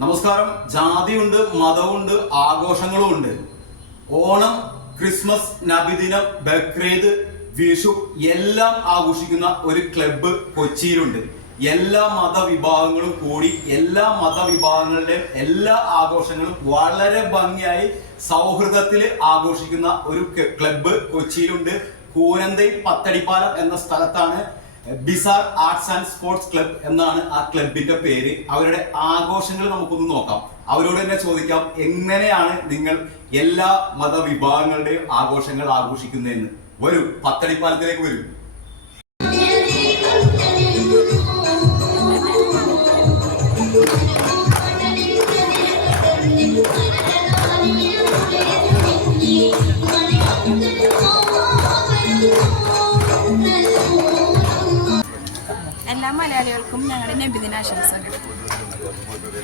നമസ്കാരം. ജാതിയുണ്ട് മതമുണ്ട് ആഘോഷങ്ങളും ഉണ്ട് ഓണം ക്രിസ്മസ് നബിദിനം ബക്രീദ് വിഷു എല്ലാം ആഘോഷിക്കുന്ന ഒരു ക്ലബ്ബ് കൊച്ചിയിലുണ്ട്. എല്ലാ മതവിഭാഗങ്ങളും കൂടി എല്ലാ മതവിഭാഗങ്ങളുടെയും എല്ലാ ആഘോഷങ്ങളും വളരെ ഭംഗിയായി സൗഹൃദത്തിൽ ആഘോഷിക്കുന്ന ഒരു ക്ലബ്ബ് കൊച്ചിയിലുണ്ട്. കൂരന്തൈ പത്തടിപ്പാലം എന്ന സ്ഥലത്താണ് bizarre arts and sports club എന്നാണ് ആ ക്ലബിന്റെ പേര്. അവരുടെ ആഘോഷങ്ങൾ നമുക്കൊന്ന് നോക്കാം. അവരോട് തന്നെ ചോദിക്കാം എങ്ങനെയാണ് നിങ്ങൾ എല്ലാ മതവിഭാഗങ്ങളുടെയും ആഘോഷങ്ങൾ ആഘോഷിക്കുന്നതെന്ന്. വരൂ പത്തടിപ്പാലത്തിലേക്ക് വരൂ. എല്ലാ മലയാളികൾക്കും ഞങ്ങളുടെ നബിദിനാശംസകൾ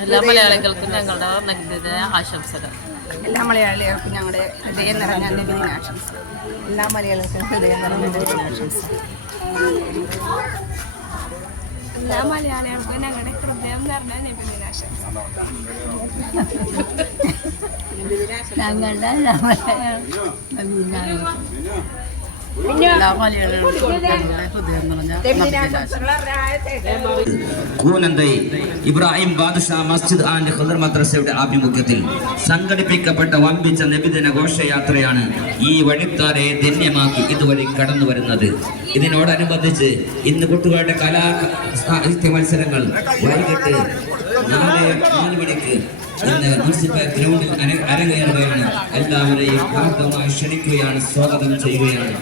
എല്ലാ മലയാളികൾക്കും ഞങ്ങളുടെ നബിദിന ആശംസകൾ. എല്ലാ മലയാളികൾക്കും ഞങ്ങളുടെ ഹൃദയം നിറഞ്ഞ നബിദിനാശംസകൾ എല്ലാ മലയാളികൾക്കും ഹൃദയം നിറഞ്ഞ നബിദിനാശംസകൾ എല്ലാ മലയാളികൾക്കും ഞങ്ങളുടെ ഹൃദയം നിറഞ്ഞ നബിദിനാശംസകൾ ഞങ്ങളുടെ എല്ലാ മലയാളികൾക്കും കൂനന്തൈ ഇബ്രാഹിം ബാദുഷാ മസ്ജിദ് ആൻഡ് ഖദർ മദ്രസയുടെ ആഭിമുഖ്യത്തിൽ സംഘടിപ്പിക്കപ്പെട്ട വമ്പിച്ച നബിദിന ഘോഷയാത്രയാണ് ഈ വഴിത്താരെ ധന്യമാക്കി ഇതുവഴി കടന്നു വരുന്നത്. ഇതിനോടനുബന്ധിച്ച് ഇന്ന് കുട്ടികളുടെ കലാ സാഹിത്യ മത്സരങ്ങൾ വൈകിട്ട് നാല് നാല് മണിക്ക് ഇന്ന് മുനിസിപ്പൽ ഗ്രൗണ്ടിൽ അരങ്ങേറുകയാണ്. എല്ലാവരെയും ഭാഗമായി ക്ഷണിക്കുകയാണ്. സ്വാഗതം ചെയ്യുകയാണ്.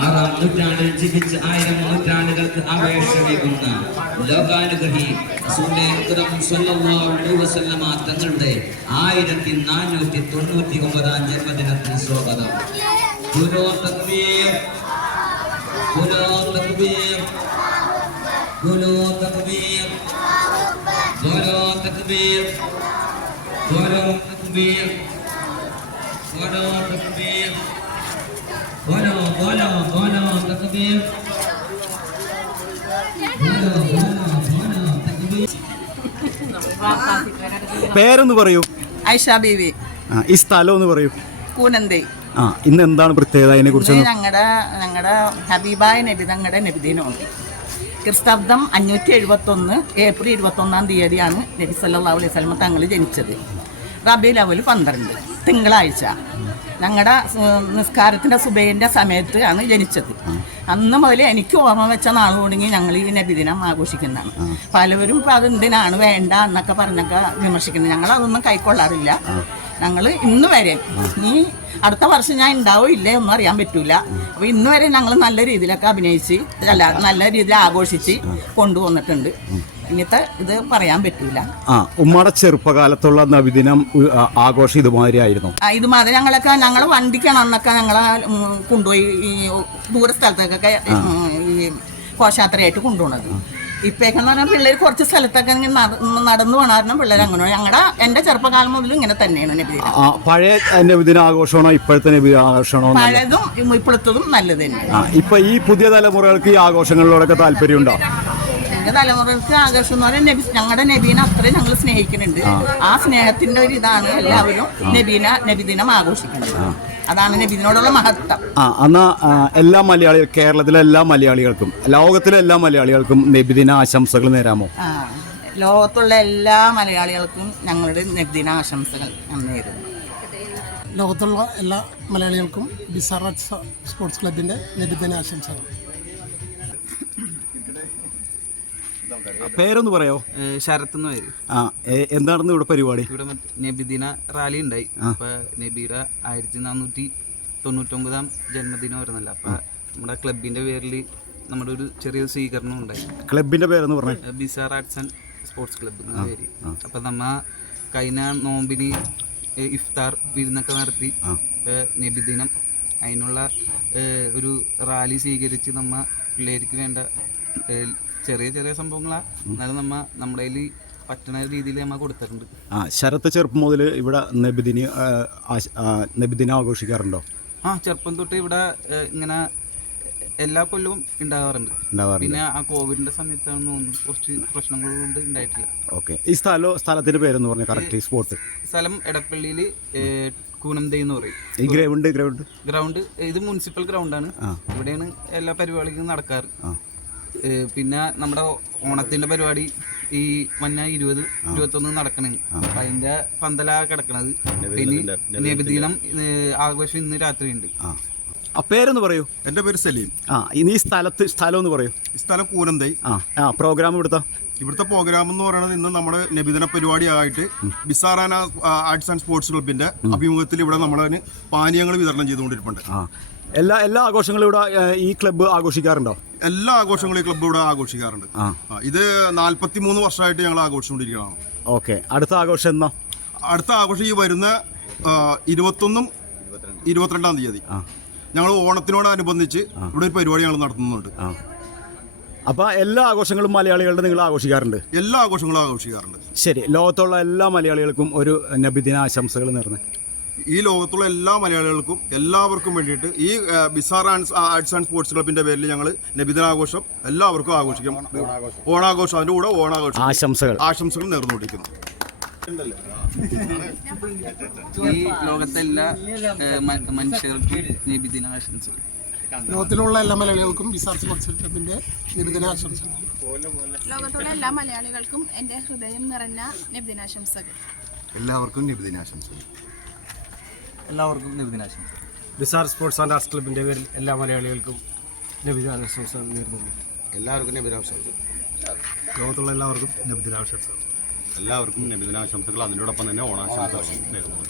ആറാം നൂറ്റാണ്ടിൽ ജീവിച്ച് ആയിരം നൂറ്റാണ്ടുകൾക്ക് അപേക്ഷ വയ്ക്കുന്ന ലോകാനുഗ്രഹി തങ്ങളുടെ ആയിരത്തി നാനൂറ്റി തൊണ്ണൂറ്റി ഒമ്പതാം ജന്മദിനത്തിന് സ്വാഗതം. പുനോ തക്ബീർ പേരൊന്ന് പറയൂ. ഐഷ ബീവി. ഈ സ്ഥലം ഒന്ന് പറയൂ. കൂനന്തൈ ആ ഇന്ന് എന്താണ് പ്രത്യേകത അതിനെ കുറിച്ച് ഞങ്ങളുടെ ഞങ്ങളുടെ ഹബീബായ നബി ഞങ്ങളുടെ നബിദീനോണ്ട് ക്രിസ്തബ്ദം അഞ്ഞൂറ്റി എഴുപത്തൊന്ന് ഏപ്രിൽ ഇരുപത്തൊന്നാം തീയതിയാണ് നബി സല്ലാ അലൈഹി സ്വലമ തങ്ങൾ ജനിച്ചത്. റബി ലവൽ പന്ത്രണ്ട്. തിങ്കളാഴ്ച. ഞങ്ങളുടെ നിസ്കാരത്തിന്റെ സുബൈന്റെ സമയത്ത് ആണ് ജനിച്ചത്. അന്ന് മുതൽ എനിക്ക് ഓർമ്മ വെച്ച നാൾ തുടങ്ങി ഞങ്ങൾ ഈ നബിദിനം ആഘോഷിക്കുന്നതാണ്. പലവരും ഇപ്പം അത് എന്തിനാണ് വേണ്ട എന്നൊക്കെ പറഞ്ഞൊക്കെ വിമർശിക്കുന്നത് ഞങ്ങൾ അതൊന്നും കൈക്കൊള്ളാറില്ല ഞങ്ങൾ ഇന്ന് വരെ ഈ അടുത്ത വർഷം ഞാൻ ഉണ്ടാവോ ഇല്ലേ ഒന്നും അറിയാൻ പറ്റൂല. അപ്പൊ ഇന്ന് വരെ ഞങ്ങൾ നല്ല രീതിയിലൊക്കെ അഭിനയിച്ച് അല്ല നല്ല രീതിയിൽ ആഘോഷിച്ച് കൊണ്ടുവന്നിട്ടുണ്ട്. ഇങ്ങനത്തെ ഇത് പറയാൻ പറ്റൂല. ആ ഉമ്മയുടെ ചെറുപ്പകാലത്തുള്ള നബിദിനം ആഘോഷം ഇതുമാതിരി ആയിരുന്നു. ആ, ഇത് മാതിരി ഞങ്ങളൊക്കെ ഞങ്ങൾ വണ്ടിക്കാണ് അന്നൊക്കെ ഞങ്ങളെ ഉം, കൊണ്ടുപോയി ഈ ദൂര സ്ഥലത്തേക്കൊക്കെ ഈ ഘോഷയാത്രയായിട്ട് കൊണ്ടുപോകുന്നത് ഇപ്പൊക്കെ പറഞ്ഞാൽ പിള്ളേർ കുറച്ച് സ്ഥലത്തൊക്കെ ഇങ്ങനെ നട- നടന്നു പോണ കാരണം പിള്ളേർ അങ്ങനെ ഞങ്ങളുടെ എന്റെ ചെറുപ്പകാലം മുതൽ ഇങ്ങനെ തന്നെയാണ് നബിദിനം. ആ, പഴയ നബിദിന ആഘോഷമാണോ ഇപ്പോഴത്തെ നബിദിന ആഘോഷമാണോ? പഴയതും ഇപ്പോഴത്തതും നല്ലത് തന്നെ ആ ഇപ്പൊ ഈ പുതിയ തലമുറകൾക്ക് ഈ ആഘോഷങ്ങളിലോടൊക്കെ താല്പര്യമുണ്ടോ? എന്റെ തലമുറയ്ക്ക് ആകർഷം എന്ന് പറയുന്നത് നബി ഞങ്ങളുടെ നബീനെ അത്രയും ഞങ്ങൾ സ്നേഹിക്കുന്നുണ്ട്. ആ. സ്നേഹത്തിന്റെ ഒരു ഇതാണ് എല്ലാവരും നബീന നബിദിനം ആഘോഷിക്കുന്നത്. അതാണ് നബിദിനോടുള്ള മഹത്വം. ആ എന്നാ എല്ലാ മലയാളികൾ കേരളത്തിലെ എല്ലാ മലയാളികൾക്കും ലോകത്തിലെ എല്ലാ മലയാളികൾക്കും നബിദിന ആശംസകൾ നേരാമോ? ലോകത്തുള്ള എല്ലാ മലയാളികൾക്കും ഞങ്ങളുടെ നബിദിന ആശംസകൾ നേരുന്നു. ലോകത്തുള്ള എല്ലാ മലയാളികൾക്കും ബിസാർ സ്പോർട്സ് ക്ലബിന്റെ നബിദിന ആശംസകൾ. പേരൊന്ന് പറയോ ശരത്ത് എന്ന് പേര്. ആ എ- എന്താണെന്ന് ഇവിടെ പരിപാടി? ഇവിടെ നബിദിന റാലി ഉണ്ടായി. അപ്പൊ നബിയുടെ ആയിരത്തി നാനൂറ്റി തൊണ്ണൂറ്റൊമ്പതാം ജന്മദിനം വരുന്നല്ലോ? അപ്പൊ നമ്മുടെ ക്ലബിന്റെ പേരിൽ നമ്മുടെ ഒരു ചെറിയ സ്വീകരണം ഉണ്ടായി. ക്ലബിന്റെ പേരെന്ന് പറഞ്ഞു? Bizarre arts and sports club എന്ന പേര്. അപ്പൊ നമ്മ കഴിഞ്ഞ നോമ്പിന് ഇഫ്താർ വിരുന്നൊക്കെ നടത്തി. നബിദിനം അതിനുള്ള ഒരു റാലി സ്വീകരിച്ച് നമ്മ പിള്ളേർക്ക് വേണ്ട ചെറിയ ചെറിയ സംഭവങ്ങളാ. എന്നാലും നമ്മ നമ്മുടെ കയ്യിൽ പറ്റണ രീതിയിൽ നമ്മൾ കൊടുത്തിട്ടുണ്ട്. ആ ശരത്ത് ചെറുപ്പം മുതൽ ഇവിടെ നബിദിനി നബിദിനെ ആഘോഷിക്കാറുണ്ടോ? ആ ചെറുപ്പം തൊട്ട് ഇവിടെ ഇങ്ങനെ എല്ലാ കൊല്ലവും ഉണ്ടാകാറുണ്ട് പിന്നെ ആ കോവിഡിന്റെ സമയത്താണെന്ന് തോന്നുന്നു കുറച്ച് പ്രശ്നങ്ങളുണ്ട് ഉണ്ടായിട്ടില്ല ഓക്കെ. ഈ സ്ഥലം സ്ഥലത്തിന്റെ പേരെന്ന് പറഞ്ഞ കറക്റ്റ് സ്പോട്ട് സ്ഥലം എടപ്പള്ളിയിൽ കൂനന്തെന്ന് എന്ന് പറയും. ഈ ഗ്രൗണ്ട് ഗ്രൗണ്ട്? ഗ്രൗണ്ട് ഇത് മുനിസിപ്പൽ ഗ്രൗണ്ടാണ്. ഇവിടെയാണ് എല്ലാ പരിപാടികളും നടക്കാറ്. പിന്നെ നമ്മുടെ ഓണത്തിന്റെ പരിപാടി ഈ മഞ്ഞ ഇരുപത് ഇരുപത്തൊന്ന് നടക്കണേ. അതിന്റെ പന്തലാ കിടക്കണത്. പിന്നെ നബിദിനം ആഘോഷം ഇന്ന് രാത്രി ഉണ്ട് ആ പേരൊന്ന് പറയൂ. എന്റെ പേര് സലീം. ആ ഇനി ഈ സ്ഥലത്ത് സ്ഥലം ഒന്ന് പറയൂ. ഈ സ്ഥലം കൂനന്തൈ. ആ ആ പ്രോഗ്രാം ഇവിടുത്തെ? ഇവിടുത്തെ പ്രോഗ്രാം എന്ന് പറയുന്നത് ഇന്ന് നമ്മുടെ നബിദിന പരിപാടിയായിട്ട് ബിസാറാന ആർട്സ് ആൻഡ് സ്പോർട്സ് ക്ലബിന്റെ അഭിമുഖത്തിൽ ഇവിടെ നമ്മളതിന് പാനീയങ്ങൾ വിതരണം ചെയ്തുകൊണ്ടിരിപ്പുണ്ട്. ആ. എല്ലാ എല്ലാ ആഘോഷങ്ങളും ഇവിടെ ഈ ക്ലബ്ബ് ആഘോഷിക്കാറുണ്ടോ? എല്ലാ ആഘോഷങ്ങളും ഈ ക്ലബ്ബ് ഇവിടെ ആഘോഷിക്കാറുണ്ട്. ഇത് നാല്പത്തി മൂന്ന് വർഷമായിട്ട് ഞങ്ങൾ ആഘോഷിച്ചുകൊണ്ടിരിക്കുകയാണ് ഓക്കെ. അടുത്ത ആഘോഷം എന്നാ? അടുത്ത ആഘോഷം ഈ വരുന്ന ഇരുപത്തൊന്നും ഇരുപത്തിരണ്ടാം തീയതി. ഞങ്ങൾ ഓണത്തിനോടനുബന്ധിച്ച് ഇവിടെ ഒരു പരിപാടി ഞങ്ങൾ നടത്തുന്നുണ്ട്. അപ്പൊ എല്ലാ ആഘോഷങ്ങളും മലയാളികളുടെ നിങ്ങൾ ആഘോഷിക്കാറുണ്ട്? എല്ലാ ആഘോഷങ്ങളും ആഘോഷിക്കാറുണ്ട്. ശരി. ലോകത്തുള്ള എല്ലാ മലയാളികൾക്കും ഒരു നബിദിന ആശംസകൾ നേർന്ന്. ഈ ലോകത്തുള്ള എല്ലാ മലയാളികൾക്കും എല്ലാവർക്കും വേണ്ടിയിട്ട് ഈ bizarre and arts and sports ക്ലബിന്റെ പേരിൽ ഞങ്ങൾ നബിദിനാഘോഷം എല്ലാവർക്കും ആഘോഷിക്കും. ഓണാഘോഷം. അതിന്റെ കൂടെ ഓണാഘോഷം. ആശംസകൾ. ആശംസകൾ നേർന്നുകൊണ്ടിരിക്കുന്നു. ഈ ലോകത്തെ എല്ലാ മനുഷ്യർക്കും നബിദിന ആശംസകൾ ലോകത്തിലുള്ള എല്ലാ മലയാളികൾക്കും ബിസാർ സ്പോർട്സ് ക്ലബിന്റെ നബിദിന ആശംസകൾ ലോകത്തുള്ള എല്ലാ മലയാളികൾക്കും എന്റെ ഹൃദയം നിറഞ്ഞ നബിദിനാശംസകൾ. എല്ലാവർക്കും നബിദിനാശംസകൾ. എല്ലാവർക്കും നബിദിനാശംസകൾ ബിസാർ സ്പോർട്സ് ആൻഡ് ആർട്സ് ക്ലബിന്റെ പേരിൽ എല്ലാ മലയാളികൾക്കും നബിദിനാശംസ നേരുന്നു. എല്ലാവർക്കും നബിദിനാശംസകൾ ലോകത്തുള്ള എല്ലാവർക്കും നബിദിനാശംസ എല്ലാവർക്കും നബിദിനാശംസകൾ അതിനോടൊപ്പം തന്നെ ഓണാശംസകളും നേരുന്നു.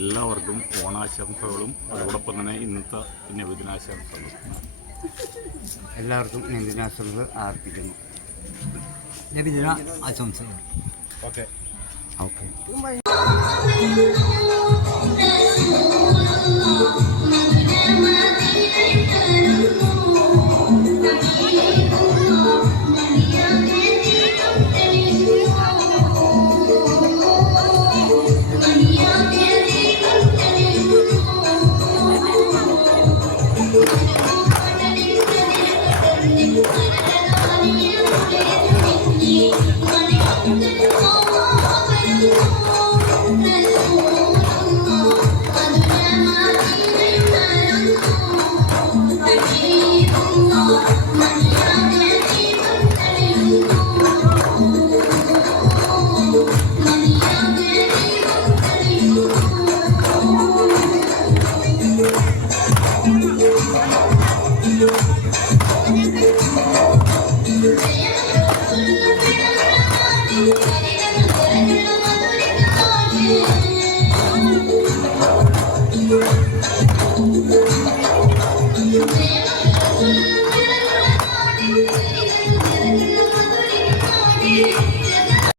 എല്ലാവർക്കും ഓണാശംസകളും അതോടൊപ്പം തന്നെ ഇന്നത്തെ നബിദിനാശംസകളും എല്ലാവർക്കും നബിദിനാശംസകൾ ആർപ്പിക്കുന്നു. നബിദിന ആശംസകൾ. ഓക്കെ. Mama.